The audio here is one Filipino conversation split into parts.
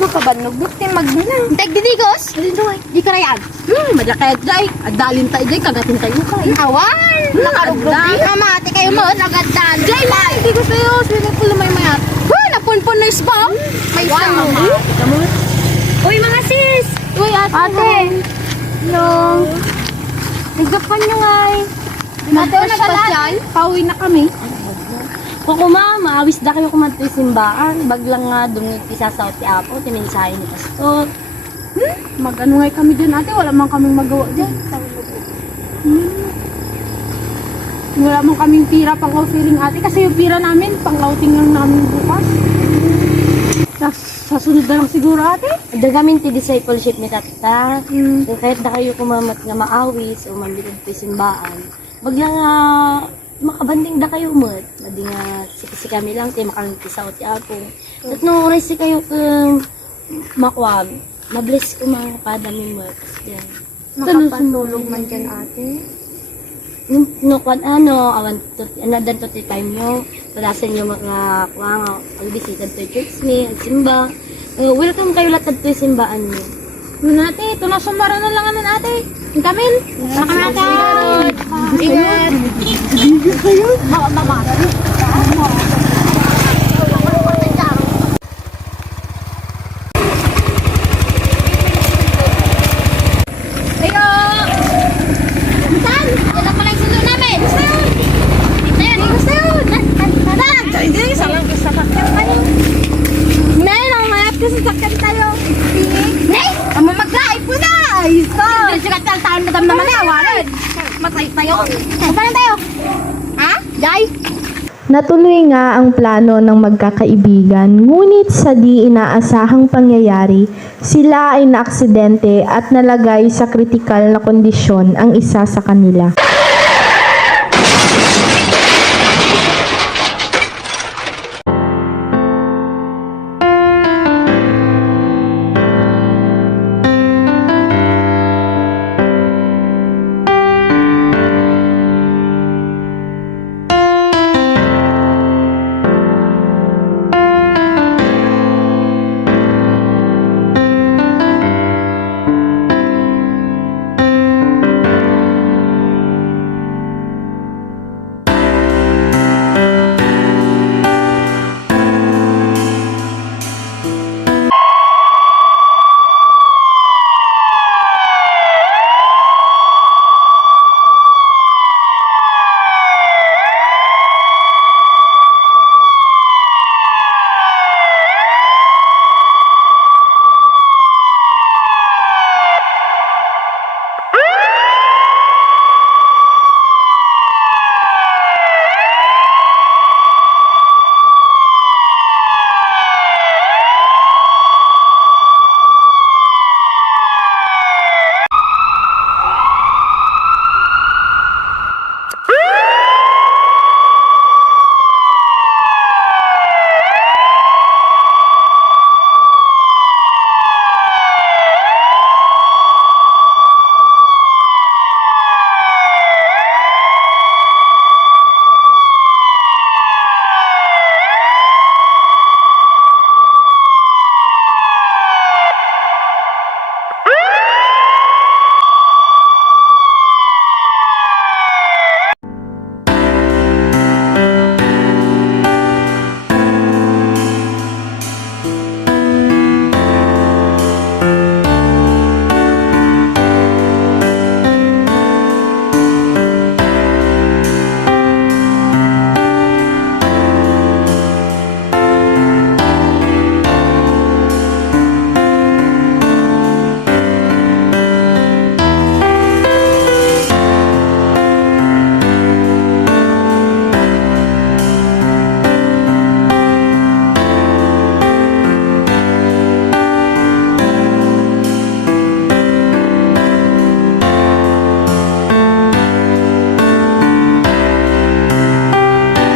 Makabanog, bukti magdala. Tagdidigos? Di ka rayan. Madakayat jay. Adalin tayo jay, kagatin tayo ka. Awan! Nakarugrupi. Mama, ate kayo mo, nagadaan. Jay, lang! Hindi ko sa'yo, swimming pool na may mayat. Napunpun na yung spa. May Mama. sama. Uy, mga sis! Uy, ate. Hello. Nagdapan nyo nga eh. Ate, o nagalan? Pauwi na kami. Kung maawis da kayo kumanto yung simbaan. Baglang nga dumiti sa South Apo, tininsahin ni Pastor. Mag-ano nga kami dyan ate, wala man kaming magawa dyan. Wala man kaming pira pang offering ate, kasi yung pira namin, pang outing lang namin bukas. Sa sunod na lang siguro ate. Dagamin ti discipleship ni Tata. Kahit da kayo kumamat nga maawis o mambilog ti simbaan. Baglang nga makabanding da kayo mat. Madi nga si kami lang ti makalinti sa South Apo. At nung oras si kayo kung makwag, mabless ko mga padami mat. Yan. Makapatulog man dyan ate. No, kung awan to, another to the time nyo, palasan nyo mga kuwang, pag-visited to church ni, at simba. Welcome kayo lahat to simbaan nyo. Yun ate, ito na sumara na lang ano ate. Yung kamin. Saka natin. Ingat. Ayo! Saan? Yan ang pala yung sundo namin. Gusto yun. Ayan, gusto yun. Saan? Hindi, salang sa sakyan tayo. Nay, nanganap ko sa sakyan tayo. Nay, ang mamag-drive ko na. Iso. Hindi siya tayo madam naman eh. Awalan. Matay tayo. Saan tayo? Ha? Jai? Natuloy nga ang plano ng magkakaibigan, ngunit sa di inaasahang pangyayari, sila ay naaksidente at nalagay sa kritikal na kondisyon ang isa sa kanila.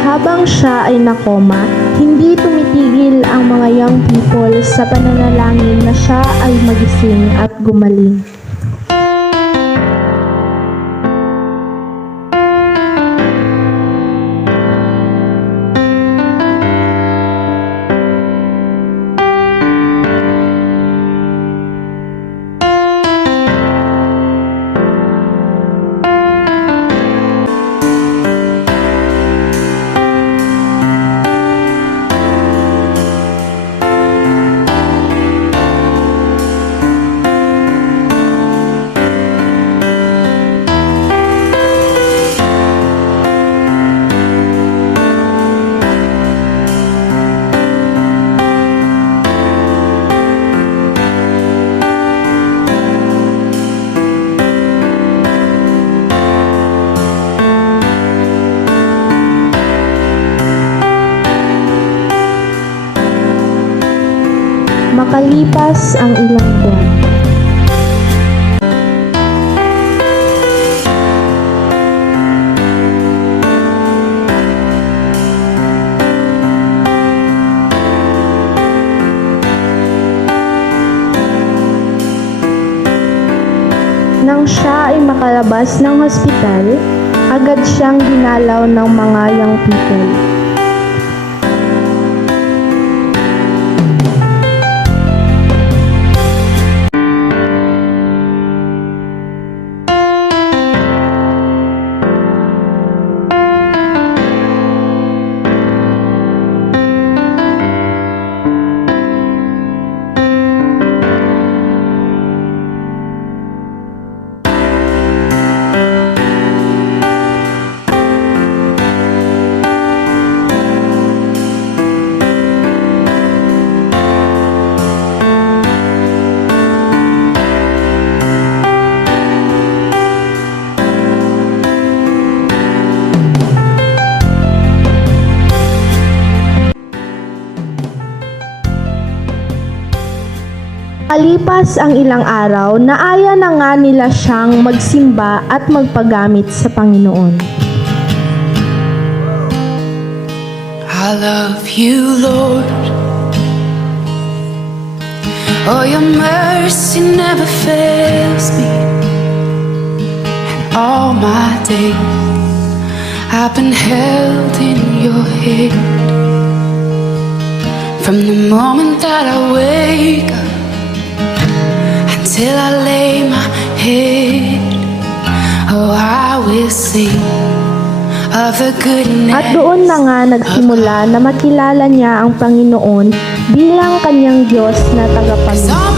Habang siya ay nakoma, hindi tumitigil ang mga young people sa pananalangin na siya ay magising at gumaling. Makalipas ang ilang buwan. Nang siya ay makalabas ng hospital, agad siyang dinalaw ng mga young people. Makalipas ang ilang araw, naaya na nga nila siyang magsimba at magpagamit sa Panginoon. I love you, Lord. Oh, your mercy never fails me. And all my days I've been held in your hand. From the moment that I wake up till I lay my head, oh, I will sing of the goodness. At doon na nga nagsimula na makilala niya ang Panginoon bilang kanyang Diyos na tagapanginoon.